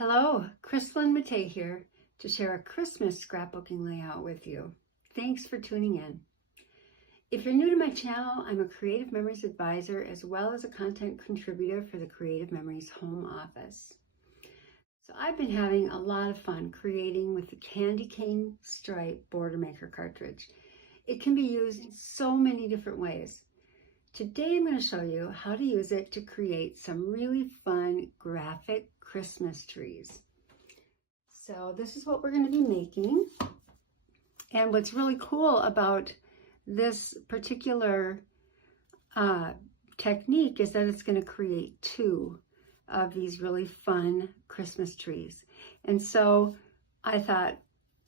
Hello, Krislyn Mattei here to share a Christmas scrapbooking layout with you. Thanks for tuning in. If you're new to my channel, I'm a Creative Memories advisor as well as a content contributor for the Creative Memories home office. So I've been having a lot of fun creating with the candy cane stripe border maker cartridge. It can be used in so many different ways. Today I'm going to show you how to use it to create some really fun graphic Christmas trees. So this is what we're going to be making. And what's really cool about this particular technique is that it's going to create two of these really fun Christmas trees. And so I thought,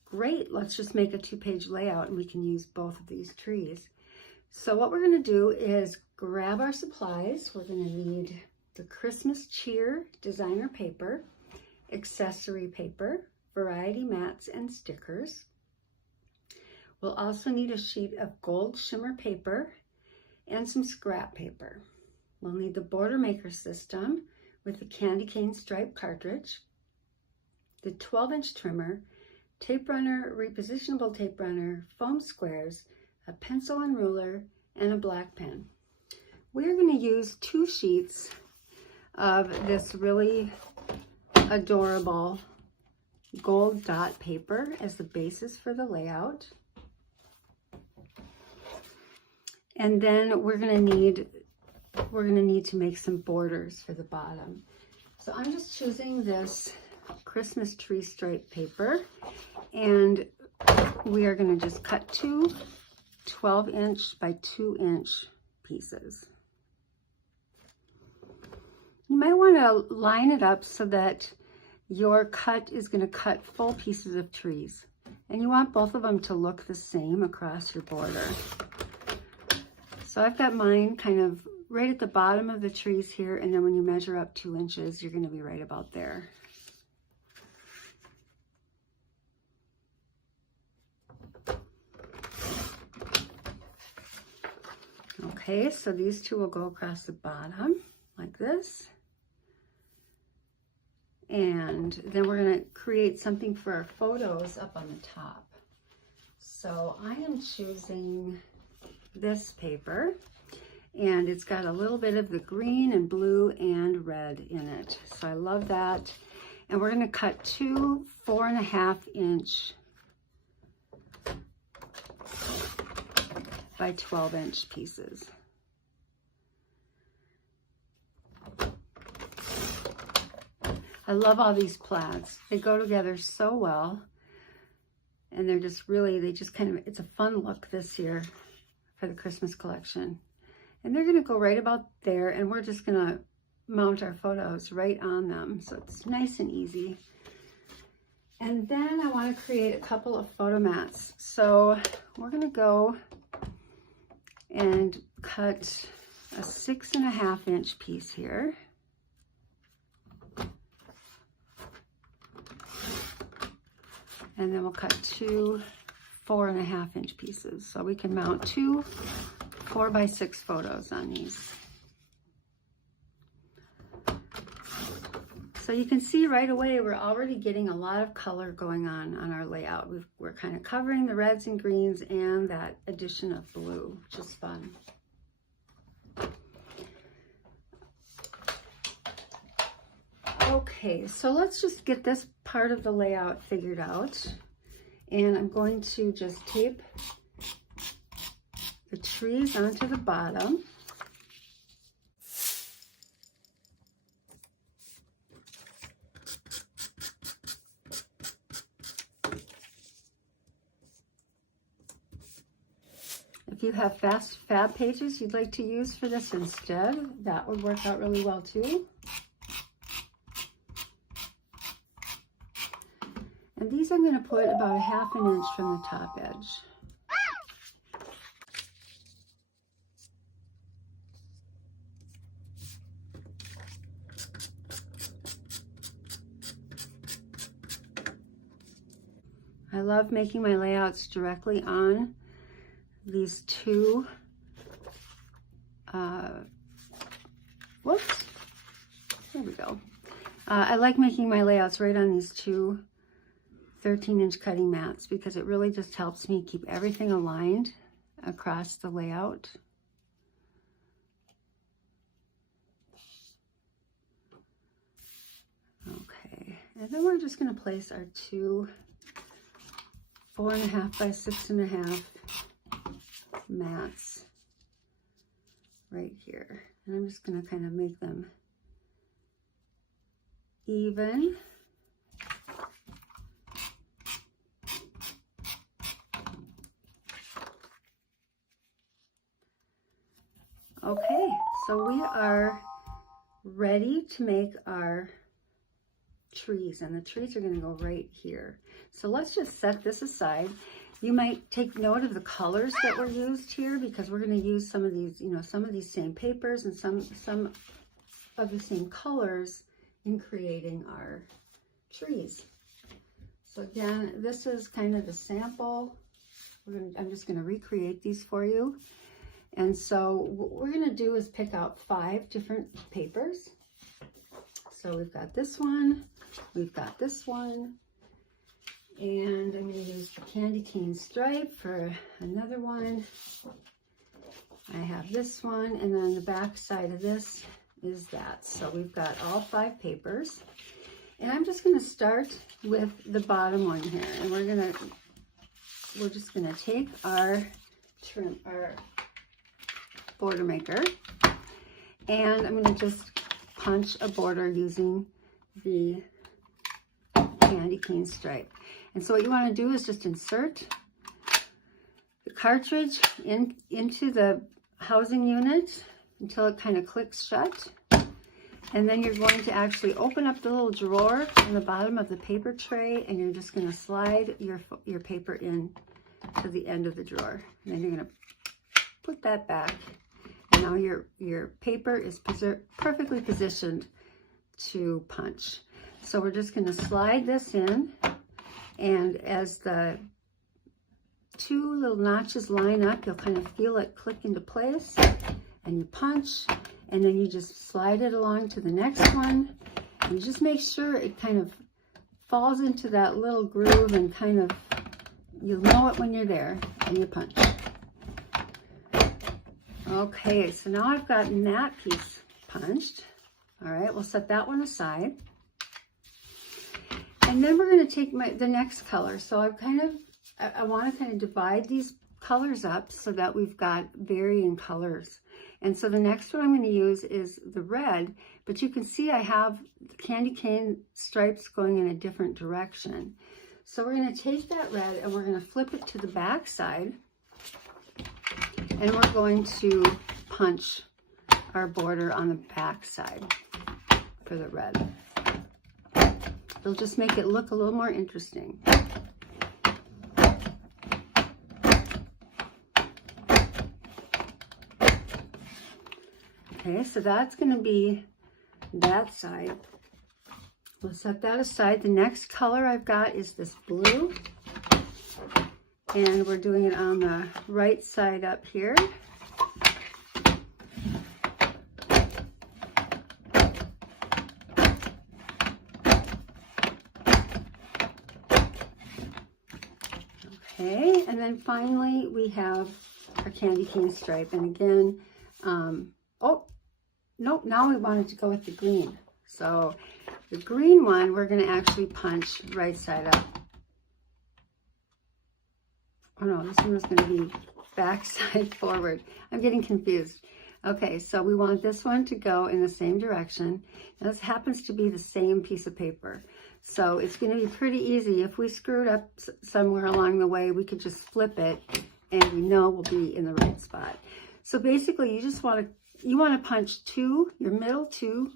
great, let's just make a 2-page layout and we can use both of these trees. So what we're going to do is grab our supplies. We're going to need the Christmas cheer designer paper, accessory paper, variety mats and stickers. We'll also need a sheet of gold shimmer paper and some scrap paper. We'll need the border maker system with the candy cane stripe cartridge, the 12-inch trimmer, tape runner, repositionable tape runner, foam squares, a pencil and ruler, and a black pen. We're going to use 2 sheets of this really adorable gold dot paper as the basis for the layout. And then we're going to need to make some borders for the bottom. So I'm just choosing this Christmas tree stripe paper, and we are going to just cut 2 12-inch by 2-inch pieces. You might want to line it up so that your cut is going to cut full pieces of trees. And you want both of them to look the same across your border. So I've got mine kind of right at the bottom of the trees here, and then when you measure up 2 inches, you're going to be right about there. Okay, so these 2 will go across the bottom like this. And then we're going to create something for our photos up on the top. So I am choosing this paper, and it's got a little bit of the green and blue and red in it. So I love that. And we're going to cut 2 4.5-inch by 12-inch pieces. I love all these plaids. They go together so well, and they're just really, it's a fun look this year for the Christmas collection. And they're going to go right about there, and we're just going to mount our photos right on them, so it's nice and easy. And then I want to create a couple of photo mats. So we're going to go and cut a 6.5-inch piece here. And then we'll cut 2 4.5-inch pieces. So we can mount 2 4x6 photos on these. So you can see right away we're already getting a lot of color going on our layout. We're kind of covering the reds and greens and that addition of blue, which is fun. Okay, so let's just get this part of the layout figured out. And I'm going to just tape the trees onto the bottom. If you have fast fab pages you'd like to use for this instead, that would work out really well too. And these I'm going to put about 1/2 inch from the top edge. I love making my layouts directly on these 2 whoops, there we go, I like making my layouts right on these two 13-inch cutting mats because it really just helps me keep everything aligned across the layout. Okay, and then we're just going to place our two 4.5 by 6.5 mats right here. And I'm just going to kind of make them even. Okay, so we are ready to make our trees, and the trees are going to go right here. So let's just set this aside. You might take note of the colors that were used here because we're going to use some of these, some of these same papers and some of the same colors in creating our trees. So again, this is kind of the sample. I'm just going to recreate these for you. And so what we're going to do is pick out 5 different papers. So we've got this one, we've got this one, and I'm going to use the candy cane stripe for another one. I have this one, and then the back side of this is that. So we've got all 5 papers. And I'm just going to start with the bottom one here. And we're just going to take our border maker, and I'm going to just punch a border using the candy cane stripe. And so what you want to do is just insert the cartridge into the housing unit until it kind of clicks shut. And then you're going to actually open up the little drawer in the bottom of the paper tray, and you're just going to slide your paper in to the end of the drawer. And then you're going to put that back. And now your paper is perfectly positioned to punch. So we're just going to slide this in, and as the 2 little notches line up, you'll kind of feel it click into place, and you punch, and then you just slide it along to the next one, and you just make sure it kind of falls into that little groove, and kind of, you'll know it when you're there, and you punch. Okay, so now I've gotten that piece punched. All right, we'll set that one aside. And then we're going to take the next color. So I want to kind of divide these colors up so that we've got varying colors. And so the next one I'm going to use is the red, but you can see I have the candy cane stripes going in a different direction. So we're going to take that red and we're going to flip it to the back side. And we're going to punch our border on the back side for the red. It'll just make it look a little more interesting. Okay, so that's going to be that side. We'll set that aside. The next color I've got is this blue. And we're doing it on the right side up here. Okay, and then finally we have our candy cane stripe. And again, oh, nope, now we wanted to go with the green. So the green one, we're going to actually punch right side up. Oh no, this one was going to be back side forward. I'm getting confused. Okay, so we want this one to go in the same direction. Now this happens to be the same piece of paper. So it's going to be pretty easy. If we screwed up somewhere along the way, we could just flip it and we know we'll be in the right spot. So basically you just want to punch your middle 2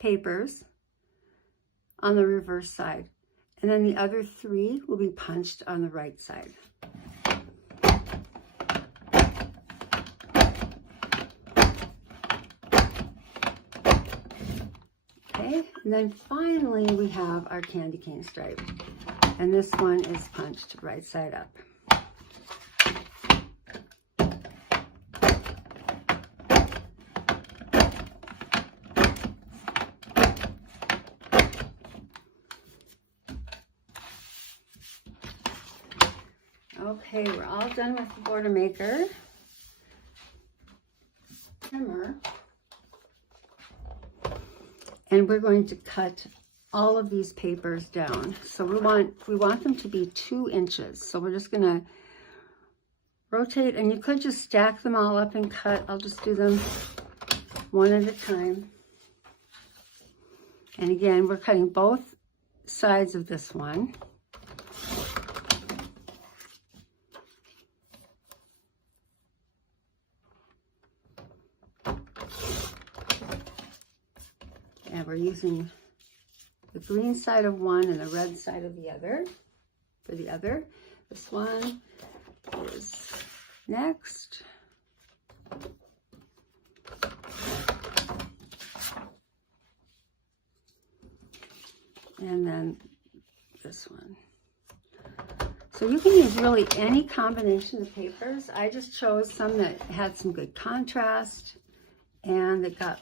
papers on the reverse side. And then the other 3 will be punched on the right side. Okay, and then finally we have our candy cane stripe. And this one is punched right side up. Okay, we're all done with the border maker. Trimmer. And we're going to cut all of these papers down. So we want them to be 2 inches. So we're just gonna rotate, and you could just stack them all up and cut. I'll just do them one at a time. And again, we're cutting both sides of this one. And we're using the green side of one and the red side of the other for the other. This one is next. And then this one. So you can use really any combination of papers. I just chose some that had some good contrast and that got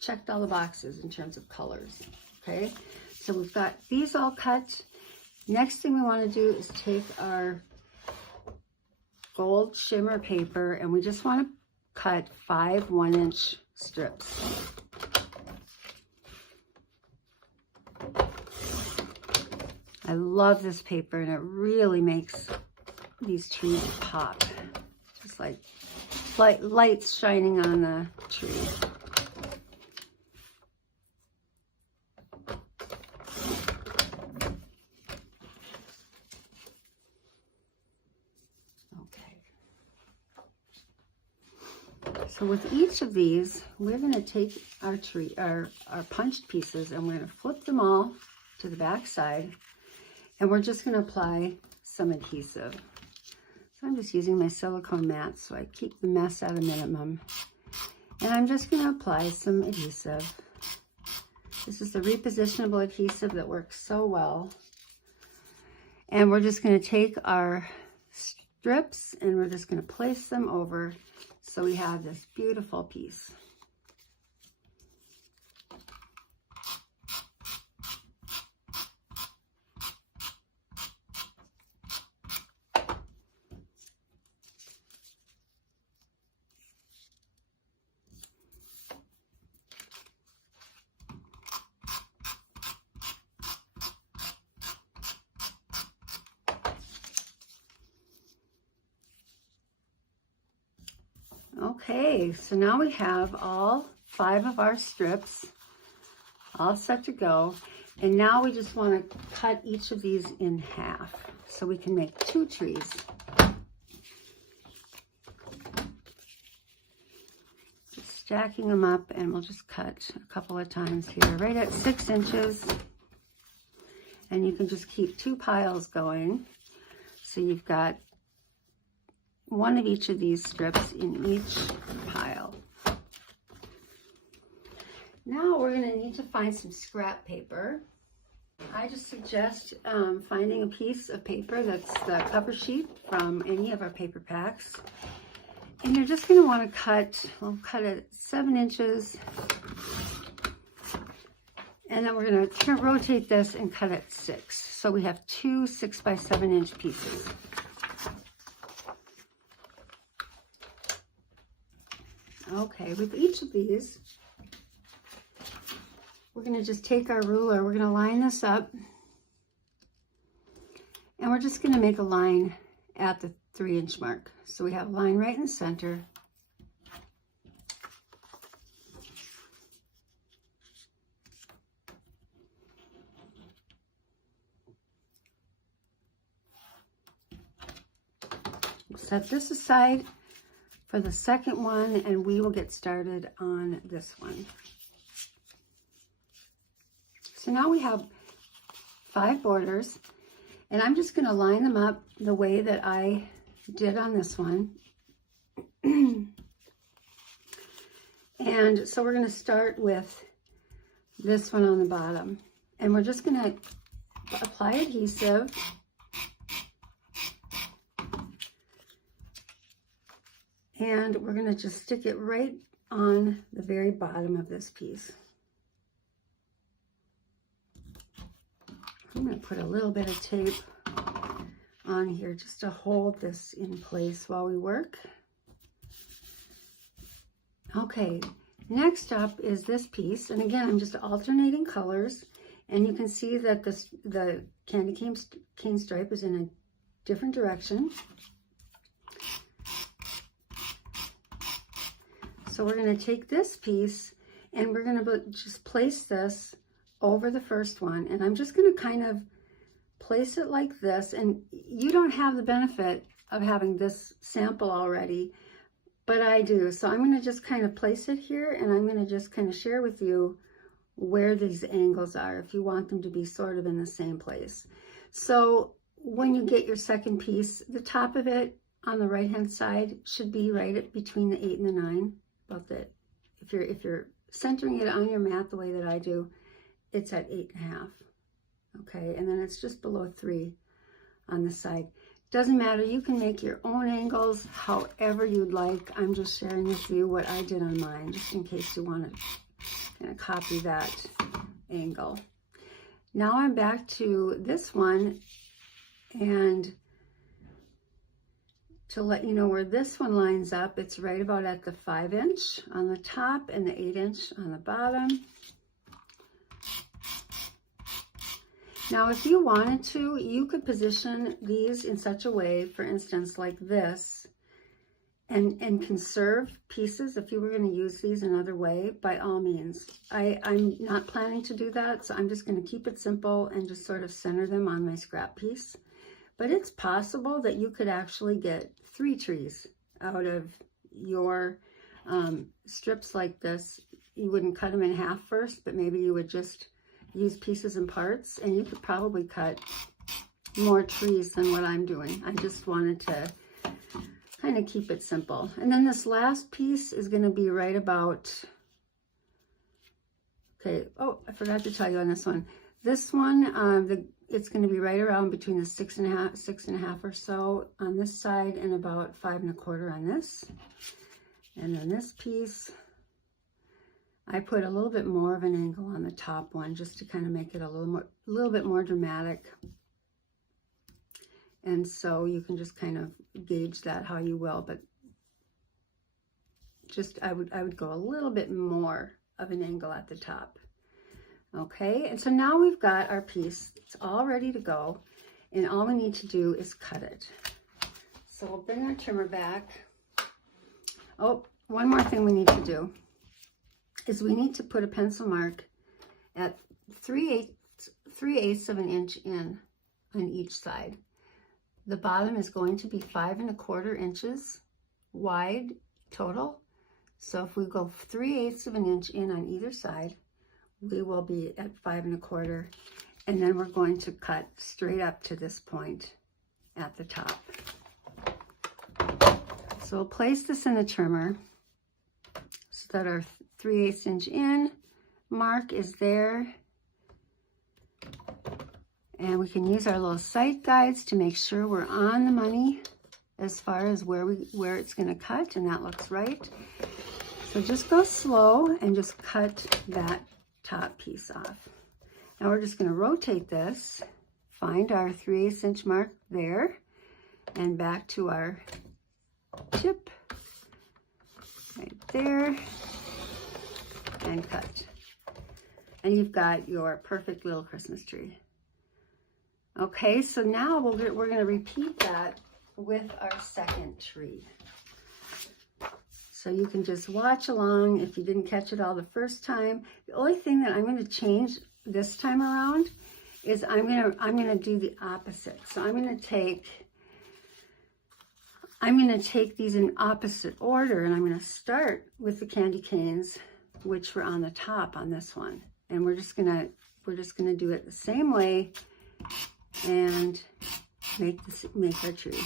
checked all the boxes in terms of colors. Okay, so we've got these all cut. Next thing we want to do is take our gold shimmer paper, and we just want to cut 5 1-inch strips. I love this paper, and it really makes these trees pop. Just like lights shining on the tree. So with each of these, we're going to take our punched pieces, and we're going to flip them all to the back side, and we're just going to apply some adhesive. So I'm just using my silicone mats so I keep the mess at a minimum. And I'm just going to apply some adhesive. This is the repositionable adhesive that works so well. And we're just going to take our strips and we're just going to place them over so we have this beautiful piece. Okay, so now we have all 5 of our strips all set to go. And now we just want to cut each of these in half so we can make 2 trees. Just stacking them up, and we'll just cut a couple of times here, right at 6 inches. And you can just keep 2 piles going. So you've got one of each of these strips in each pile. Now we're going to need to find some scrap paper. I just suggest finding a piece of paper that's the cover sheet from any of our paper packs. And you're just going to want to cut, we'll cut it 7 inches. And then we're going to rotate this and cut it 6. So we have 2 6 by 7 inch pieces. Okay, with each of these, we're going to just take our ruler, we're going to line this up, and we're just going to make a line at the 3-inch mark. So we have a line right in the center. Set this aside for the second one, and we will get started on this one. So now we have 5 borders, and I'm just going to line them up the way that I did on this one. And so we're going to start with this one on the bottom, and we're just going to apply adhesive. And we're going to just stick it right on the very bottom of this piece. I'm going to put a little bit of tape on here just to hold this in place while we work. Okay, next up is this piece, and again, I'm just alternating colors, and you can see that the candy cane stripe is in a different direction. So we're going to take this piece and we're going to just place this over the first one, and I'm just going to kind of place it like this, and you don't have the benefit of having this sample already, but I do. So I'm going to just kind of place it here, and I'm going to just kind of share with you where these angles are if you want them to be sort of in the same place. So when you get your second piece, the top of it on the right hand side should be right between the 8 and the 9, about that. If you're centering it on your mat the way that I do, it's at 8.5. Okay, and then it's just below 3 on the side. Doesn't matter, you can make your own angles however you'd like. I'm just sharing with you what I did on mine, just in case you want to kind of copy that angle. Now I'm back to this one, and to let you know where this one lines up, it's right about at the 5-inch on the top and the 8-inch on the bottom. Now, if you wanted to, you could position these in such a way, for instance, like this, and conserve pieces. If you were going to use these another way, by all means. I'm not planning to do that, so I'm just going to keep it simple and just sort of center them on my scrap piece. But it's possible that you could actually get 3 trees out of your strips like this. You wouldn't cut them in half first, but maybe you would just use pieces and parts, and you could probably cut more trees than what I'm doing. I just wanted to kind of keep it simple. And then this last piece is going to be right about, okay, oh, I forgot to tell you on this one. This one, it's going to be right around between the 6.5 or so on this side, and about 5 1/4 on this. And then this piece, I put a little bit more of an angle on the top one just to kind of make it a little bit more dramatic. And so you can just kind of gauge that how you will, but just I would go a little bit more of an angle at the top. Okay, and so now we've got our piece. It's all ready to go, and all we need to do is cut it. So we'll bring our trimmer back. Oh, one more thing we need to do is we need to put a pencil mark at 3/8 of an inch in on each side. The bottom is going to be 5 1/4 inches wide total. So if we go 3/8 of an inch in on either side, we will be at 5 1/4, and then we're going to cut straight up to this point at the top. So we'll place this in the trimmer so that our 3/8 inch in mark is there, and we can use our little sight guides to make sure we're on the money as far as where it's going to cut, and that looks right. So just go slow and just cut that top piece off. Now we're just going to rotate this, find our 3/8 inch mark there, and back to our tip right there, and cut. And you've got your perfect little Christmas tree. Okay, so now we're going to repeat that with our second tree. So you can just watch along if you didn't catch it all the first time. The only thing that I'm going to change this time around is I'm going to do the opposite. So I'm going to take these in opposite order, and I'm going to start with the candy canes, which were on the top on this one, and we're just going to do it the same way and make our tree.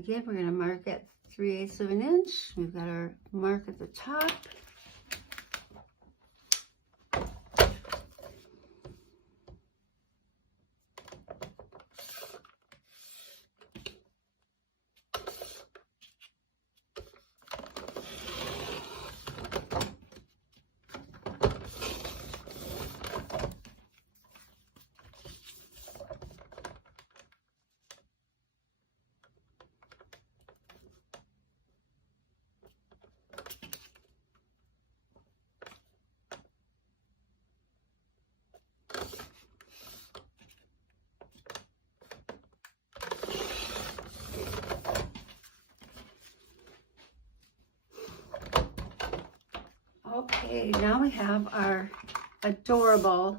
Again, we're going to mark at 3/8 of an inch. We've got our mark at the top. Okay, now we have our adorable,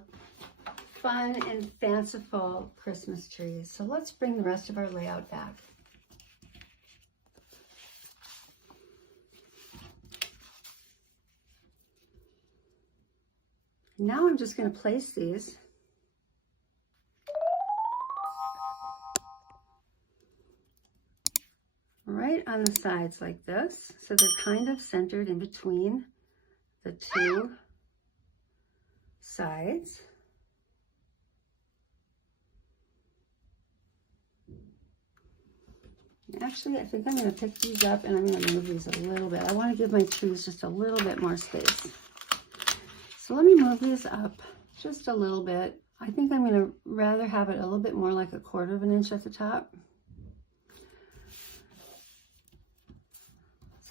fun and fanciful Christmas trees. So let's bring the rest of our layout back. Now I'm just going to place these right on the sides like this, so they're kind of centered in between the two sides. Actually, I think I'm going to pick these up and I'm going to move these a little bit. I want to give my trees just a little bit more space. So let me move these up just a little bit. I think I'm going to rather have it a little bit more like 1/4 of an inch at the top.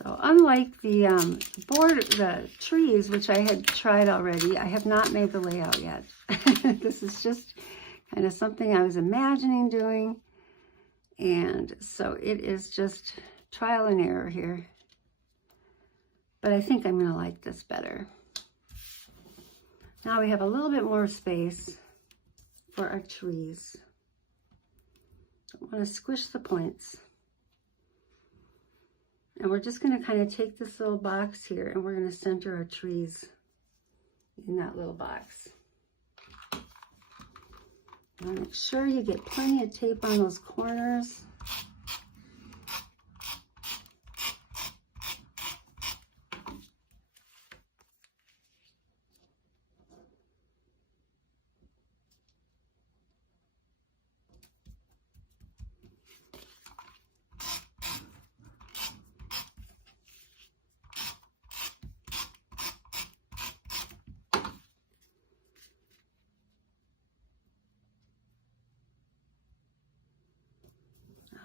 So unlike the trees, which I had tried already, I have not made the layout yet. This is just kind of something I was imagining doing. And so it is just trial and error here. But I think I'm going to like this better. Now we have a little bit more space for our trees. I want to squish the points. And we're just going to kind of take this little box here and we're going to center our trees in that little box. Now make sure you get plenty of tape on those corners.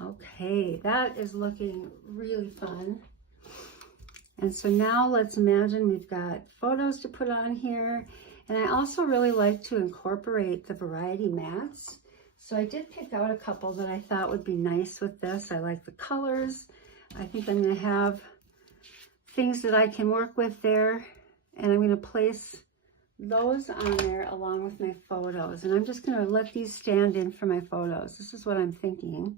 Okay, that is looking really fun. And so now let's imagine we've got photos to put on here. And I also really like to incorporate the variety mats. So I did pick out a couple that I thought would be nice with this. I like the colors. I think I'm going to have things that I can work with there. And I'm going to place those on there along with my photos. And I'm just going to let these stand in for my photos. This is what I'm thinking.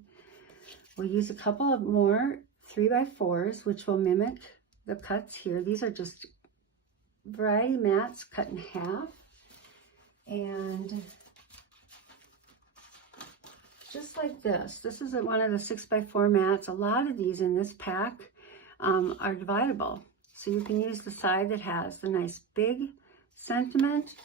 We'll use a couple of more 3x4s, which will mimic the cuts here. These are just variety mats cut in half. And just like this. This is one of the 6x4 mats. A lot of these in this pack are dividable. So you can use the side that has the nice big sentiment,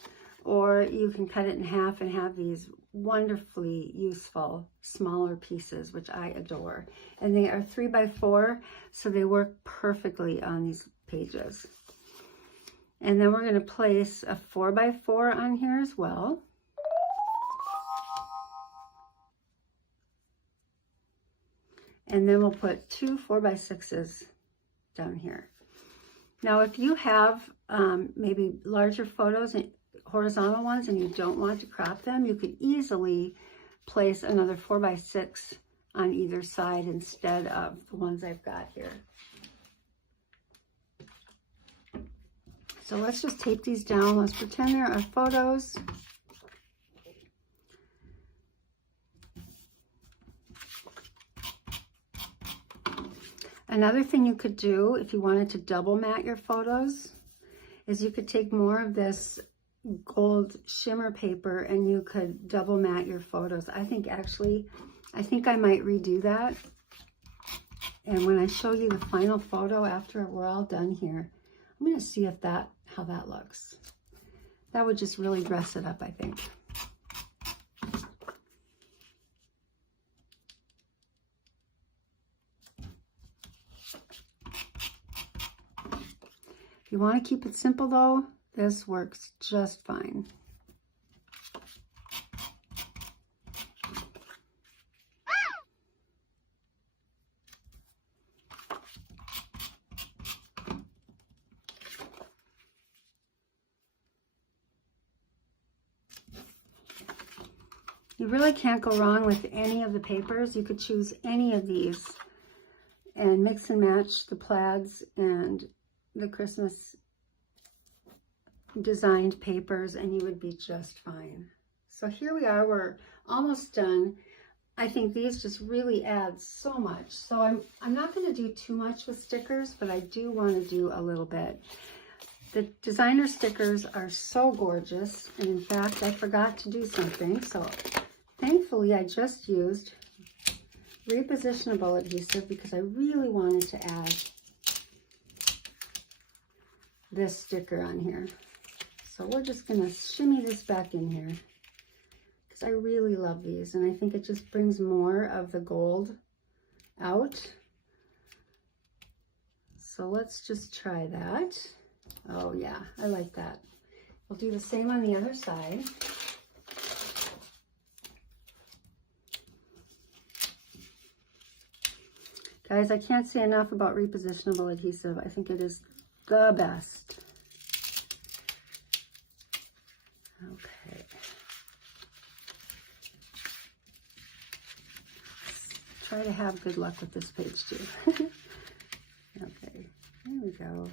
or you can cut it in half and have these wonderfully useful smaller pieces, which I adore. And they are 3x4, so they work perfectly on these pages. And then we're going to place a 4x4 on here as well. And then we'll put two 4x6s down here. Now, if you have maybe larger photos, horizontal ones, and you don't want to crop them, you could easily place another 4x6 on either side instead of the ones I've got here. So let's just tape these down. Let's pretend there are photos. Another thing you could do if you wanted to double mat your photos is you could take more of this gold shimmer paper and you could double mat your photos. I think I might redo that And when I show you the final photo after we're all done here, I'm going to see if how that looks. That would just really dress it up, I think. If you want to keep it simple though, this works just fine. You really can't go wrong with any of the papers. You could choose any of these and mix and match the plaids and the Christmas designed papers, and you would be just fine. So here we are, we're almost done. I think these just really add so much. So I'm not going to do too much with stickers, but I do want to do a little bit. The designer stickers are so gorgeous, and in fact I forgot to do something, so thankfully I just used repositionable adhesive because I really wanted to add this sticker on here. So we're just going to shimmy this back in here because I really love these, and I think it just brings more of the gold out. So let's just try that. Oh yeah, I like that. We'll do the same on the other side. Guys, I can't say enough about repositionable adhesive. I think it is the best. Okay. Try to have good luck with this page too. Okay, there we go.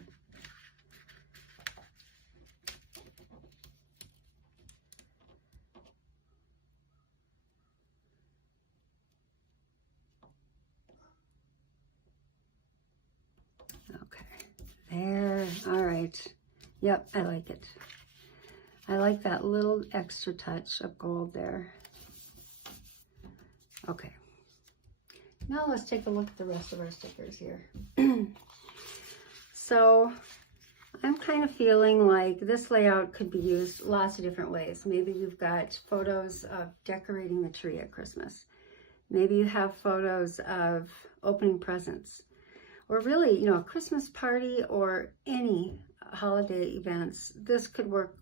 There, all right. Yep, I like it. I like that little extra touch of gold there. Okay. Now let's take a look at the rest of our stickers here. So I'm kind of feeling like this layout could be used lots of different ways. Maybe you've got photos of decorating the tree at Christmas. Maybe you have photos of opening presents. Or really, you know, a Christmas party or any holiday events. This could work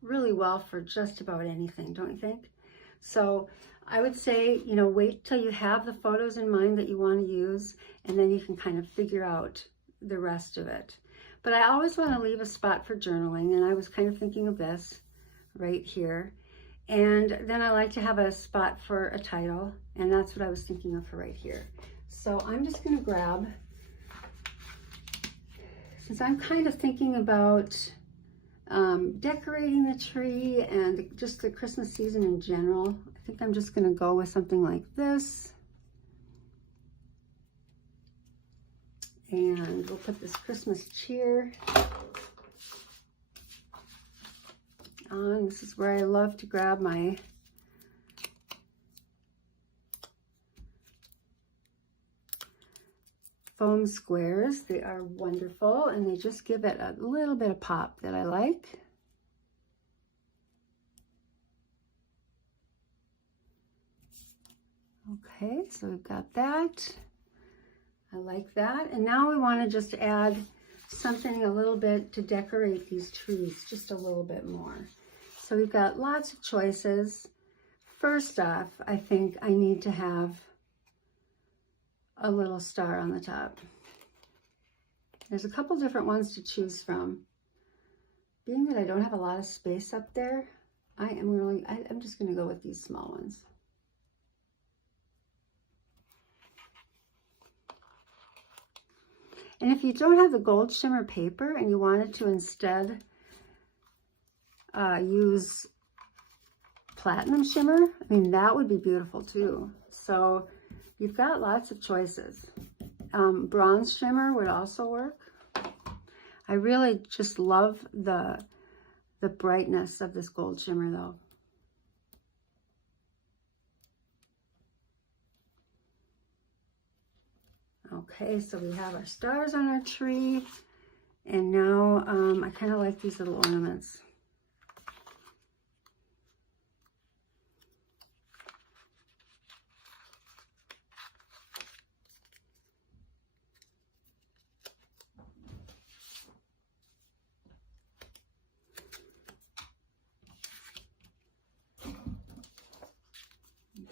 really well for just about anything, don't you think? So I would say, you know, wait till you have the photos in mind that you want to use, and then you can kind of figure out the rest of it. But I always want to leave a spot for journaling, and I was kind of thinking of this right here. And then I like to have a spot for a title, and that's what I was thinking of for right here. So I'm just going to grab, since I'm kind of thinking about decorating the tree and just the Christmas season in general, I think I'm just going to go with something like this. And we'll put this Christmas cheer on. This is where I love to grab my foam squares. They are wonderful, and they just give it a little bit of pop that I like. Okay, so we've got that. I like that. And now we want to just add something a little bit to decorate these trees just a little bit more. So we've got lots of choices. First off, I think I need to have a little star on the top. There's a couple different ones to choose from. Being that I don't have a lot of space up there, I'm just going to go with these small ones. And if you don't have the gold shimmer paper and you wanted to instead use platinum shimmer, I mean, that would be beautiful too. So you've got lots of choices. Bronze shimmer would also work. I really just love the brightness of this gold shimmer though. Okay, so we have our stars on our tree, and now I kind of like these little ornaments.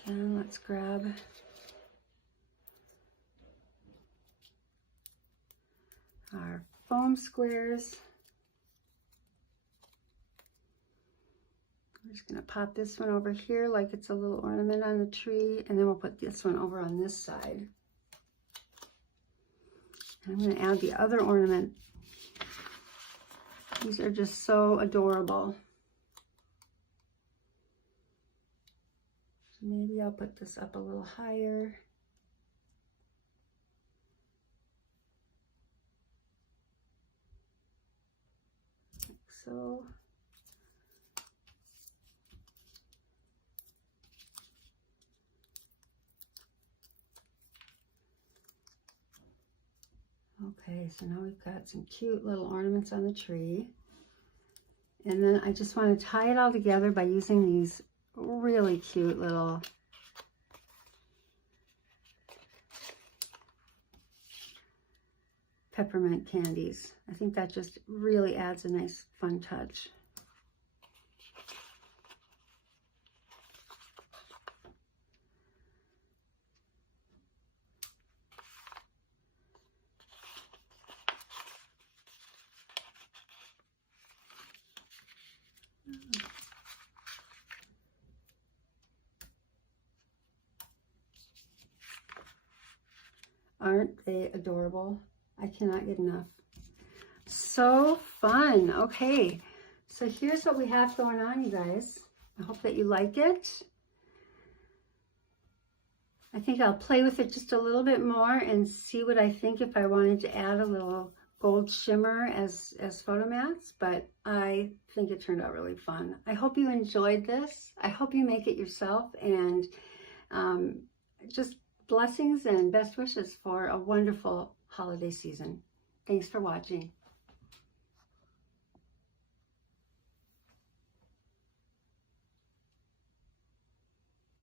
And let's grab our foam squares. I'm just going to pop this one over here like it's a little ornament on the tree, and then we'll put this one over on this side. And I'm going to add the other ornament. These are just so adorable. Maybe I'll put this up a little higher. Like so. Okay, so now we've got some cute little ornaments on the tree. And then I just want to tie it all together by using these really cute little peppermint candies. I think that just really adds a nice fun touch. Aren't they adorable? I cannot get enough. So fun. Okay, so here's what we have going on, you guys. I hope that you like it. I think I'll play with it just a little bit more and see what I think if I wanted to add a little gold shimmer as photo mats, but I think it turned out really fun. I hope you enjoyed this. I hope you make it yourself, and just blessings and best wishes for a wonderful holiday season. Thanks for watching.